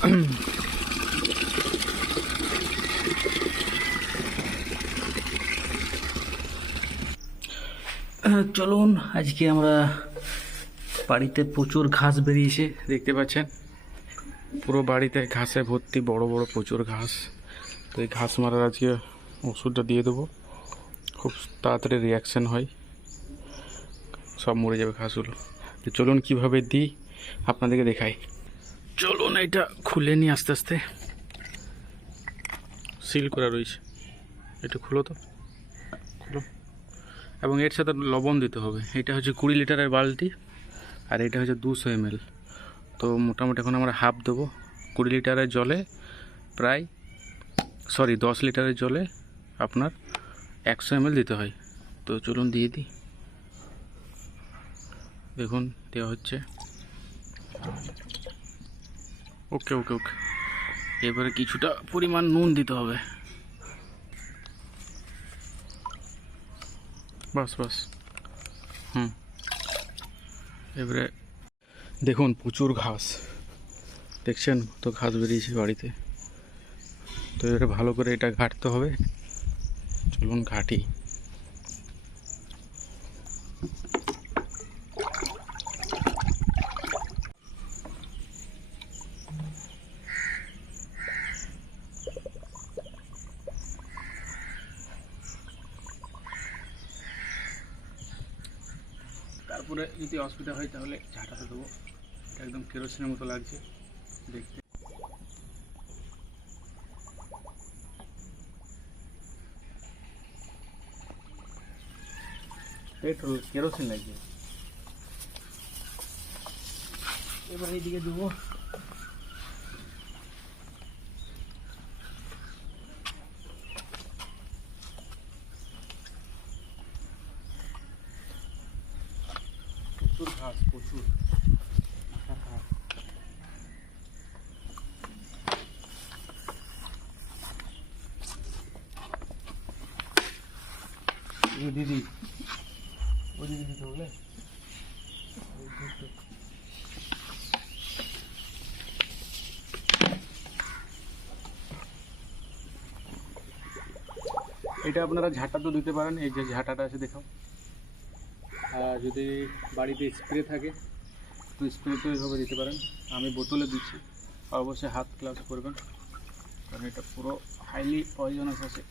চলুন, আজকে আমরা বাড়িতে প্রচুর ঘাস বেরিয়েছে, দেখতে পাচ্ছেন পুরো বাড়িতে ঘাসে ভর্তি, বড় বড় প্রচুর ঘাস। তো এই ঘাস মারার আজকে ওষুধটা দিয়ে দেবো, খুব তাড়াতাড়ি রিয়াকশান হয়, সব মরে যাবে ঘাসগুলো। তো চলুন কীভাবে দিই আপনাদেরকে দেখাই। চলুন এটা খুলে নিই আস্তে আস্তে, সিল করা রয়েছে, এটা খুলো তো, খুলো। এবং এর সাথে লবণ দিতে হবে। এটা হচ্ছে 20 লিটারের বালতি, আর এটা হচ্ছে 200 ml। তো মোটামুটি এখন আমরা হাফ দেবো। 20 লিটারের জলে প্রায় 10 লিটারের জলে আপনার 100 ml দিতে হয়। তো চলুন দিয়ে দিই, দেখুন দেওয়া হচ্ছে। ওকে ওকে ওকে, এবারে কিছুটা পরিমাণ নুন দিতে হবে, বাস বাস। এবারে দেখুন প্রচুর ঘাস, দেখছেন তো ঘাস বেরিয়েছে বাড়িতে। তো এবারে ভালো করে এটা ঘাঁটতে হবে, চলুন ঘাঁটি। তারপরে যদি অসুবিধা হয় তাহলে ঝাঁটাতে দেবো। একদম কেরোসিনের মতো লাগছে দেখতে। পেট্রোল কেরোসিন লাগছে। এবার এইদিকে দেবো। প্রচুর ঘাস, প্রচুর ঘাস। দিদি ওই দিদি দিতে বলে এটা আপনারা ঝাঁটা তো দিতে পারেন, এই যে ঝাঁটাটা আছে দেখাও। আর যদি বাড়িতে স্প্রে থাকে তো স্প্রে তো এইভাবে দিতে পারেন। আমি বোতলে দিচ্ছি, অবশ্যই হাত গ্লাভস করবেন, কারণ এটা পুরো হাইলি পয়জনাস আছে।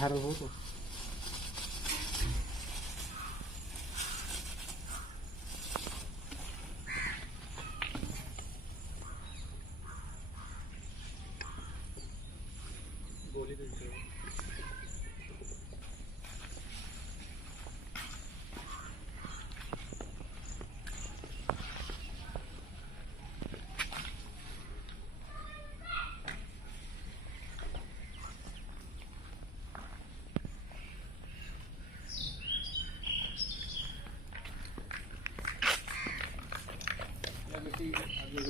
ভালো হতো। বলি দিতে হবে। বেশি আগে